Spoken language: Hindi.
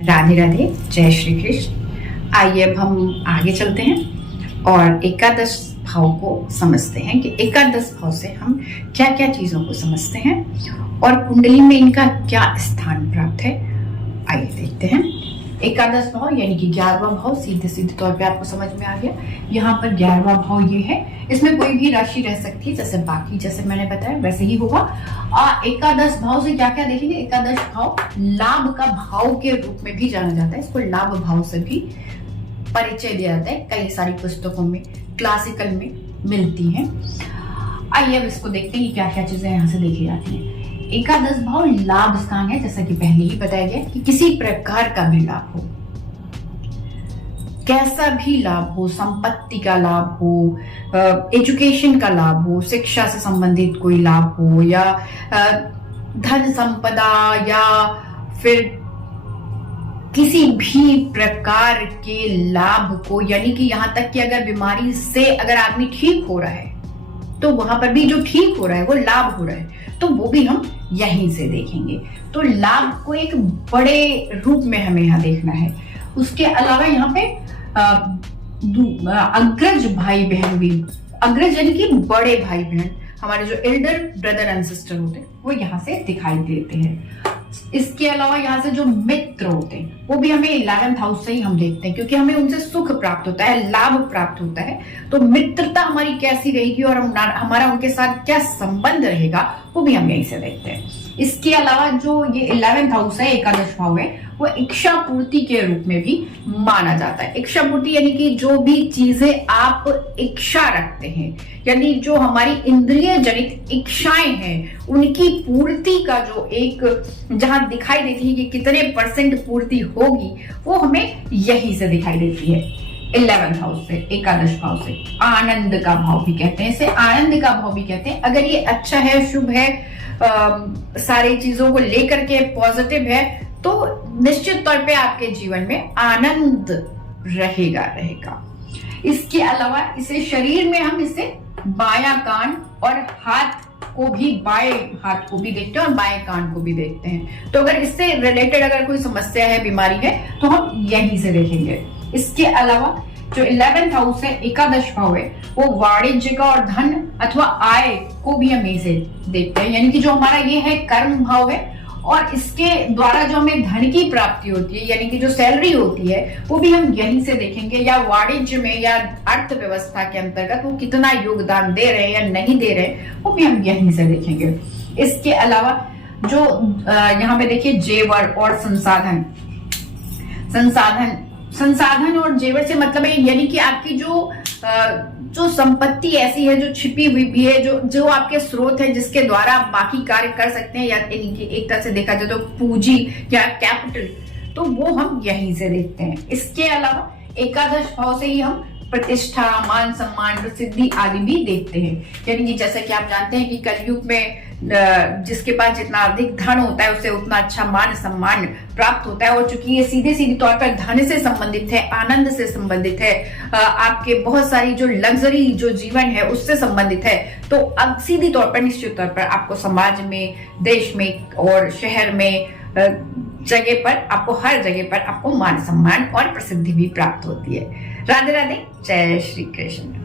राधे राधे, जय श्री कृष्ण। आइए अब हम आगे चलते हैं और एकादश भाव को समझते हैं कि एकादश भाव से हम क्या क्या चीजों को समझते हैं और कुंडली में इनका क्या स्थान प्राप्त है। आइए देखते हैं। एकादश भाव यानी कि 11वां भाव सीधे तौर पे आपको समझ में आ गया। यहाँ पर 11वां भाव ये है, इसमें कोई भी राशि रह सकती है, जैसे बाकी जैसे मैंने बताया वैसे ही होगा। एकादश भाव से क्या क्या देखेंगे। एकादश भाव लाभ का भाव के रूप में भी जाना जाता है, इसको लाभ भाव से भी परिचय दिया जाता है। कई सारी पुस्तकों में, क्लासिकल में मिलती है। आइए अब इसको देखते हैं कि क्या क्या चीजें यहाँ से देखी जाती है। एकादश भाव लाभ स्थान है, जैसा कि पहले ही बताया गया कि किसी प्रकार का भी लाभ हो, कैसा भी लाभ हो, संपत्ति का लाभ हो, एजुकेशन का लाभ हो, शिक्षा से संबंधित कोई लाभ हो, या धन संपदा, या फिर किसी भी प्रकार के लाभ को, यानी कि यहां तक कि अगर बीमारी से अगर आदमी ठीक हो रहा है तो वहां पर भी जो ठीक हो रहा है वो लाभ हो रहा है, तो वो भी हम यहीं से देखेंगे। तो लाभ को एक बड़े रूप में हमें यहाँ देखना है। उसके अलावा यहाँ पे अग्रज भाई बहन भी, अग्रज यानी कि बड़े भाई बहन, हमारे जो एल्डर ब्रदर एंड सिस्टर होते हैं वो यहाँ से दिखाई देते हैं। इसके अलावा यहाँ से जो मित्र होते हैं वो भी हमें 11th हाउस से ही हम देखते हैं, क्योंकि हमें उनसे सुख प्राप्त होता है, लाभ प्राप्त होता है। तो मित्रता हमारी कैसी रहेगी और हमारा उनके साथ क्या संबंध रहेगा वो भी हम यहीं से देखते हैं। इसके अलावा जो ये 11th हाउस है, एकादश भाव है, वो इच्छा पूर्ति के रूप में भी माना जाता है। इच्छा पूर्ति यानी कि जो भी चीजें आप इच्छा रखते हैं, यानी जो हमारी इंद्रिय जनित इच्छाएं हैं, उनकी पूर्ति का जो एक जहां दिखाई देती है कि कितने % पूर्ति होगी, वो हमें यहीं से दिखाई देती है। 11th हाउस से, एकादश भाव से। आनंद का भाव भी कहते हैं इसे, आनंद का भाव भी कहते हैं। अगर ये अच्छा है, शुभ है, सारी चीजों को लेकर के पॉजिटिव है, तो निश्चित तौर पे आपके जीवन में आनंद रहेगा। इसके अलावा इसे शरीर में हम इसे बायां कान और हाथ को भी, बाएं हाथ को भी देखते हैं और बाएं कान को भी देखते हैं। तो अगर इससे रिलेटेड अगर कोई समस्या है, बीमारी है, तो हम यहीं से देखेंगे। इसके अलावा जो 11th हाउस है, एकादश भाव है, वो वाणिज्य का और धन अथवा आय को भी हम यहीं से देखते हैं, यानी कि जो हमारा ये है कर्म भाव है, और इसके द्वारा जो हमें धन की प्राप्ति होती है, यानी कि जो सैलरी होती है, वो भी हम यहीं से देखेंगे। या वाणिज्य में या अर्थव्यवस्था के अंतर्गत वो कितना योगदान दे रहे हैं या नहीं दे रहे, वो भी हम यहीं से देखेंगे। इसके अलावा जो यहाँ पे देखिए जेवर और संसाधन और जेवर से मतलब है, यानी कि आपकी जो संपत्ति ऐसी है जो छिपी हुई भी है, जो आपके स्रोत है जिसके द्वारा आप बाकी कार्य कर सकते हैं, या एक तरह से देखा जाए तो पूंजी या कैपिटल, तो वो हम यहीं से देखते हैं। इसके अलावा एकादश भाव से ही हम प्रतिष्ठा, मान सम्मान, प्रसिद्धि आदि भी देखते हैं। यानी कि जैसा कि आप जानते हैं कि कलयुग में जिसके पास जितना अधिक धन होता है उसे उतना अच्छा मान सम्मान प्राप्त होता है। और चूंकि ये सीधे तौर पर धन से संबंधित है, आनंद से संबंधित है, आपके बहुत सारी जो लग्जरी जो जीवन है उससे संबंधित है, तो अब सीधी तौर पर, निश्चित तौर पर आपको समाज में, देश में और शहर में, जगह पर आपको, हर जगह पर आपको मान सम्मान और प्रसिद्धि भी प्राप्त होती है। राधे राधे, जय श्री कृष्ण।